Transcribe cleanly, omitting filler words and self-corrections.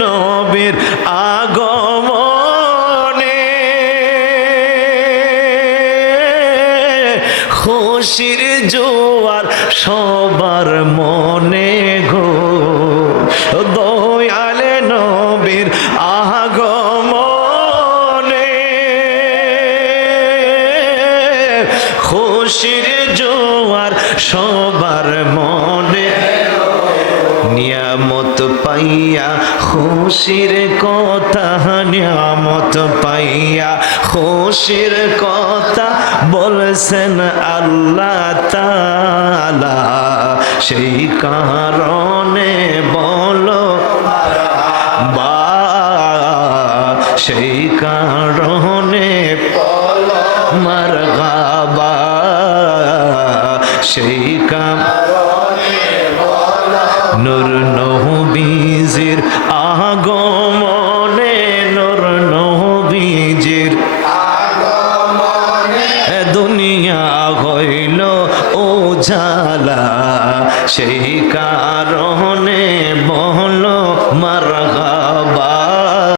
নবীর আগমনে খুশির জোয়ার সবার মনে গো দয়াল নবীর আগমনে খুশির জোয়ার সবার মনে নিয়ামত পাইয়া খুশির কথা নিয়ামত পাইয়া খুশির কথা বলছেন আল্লাহ তাআলা সেই কারণে বলো বা সেই কারণে বলো মারহাবা সেই কারণে নূর নবীজির আগমনে নূর নবীজির আগমনে দুনিয়া হইল উজালা সেই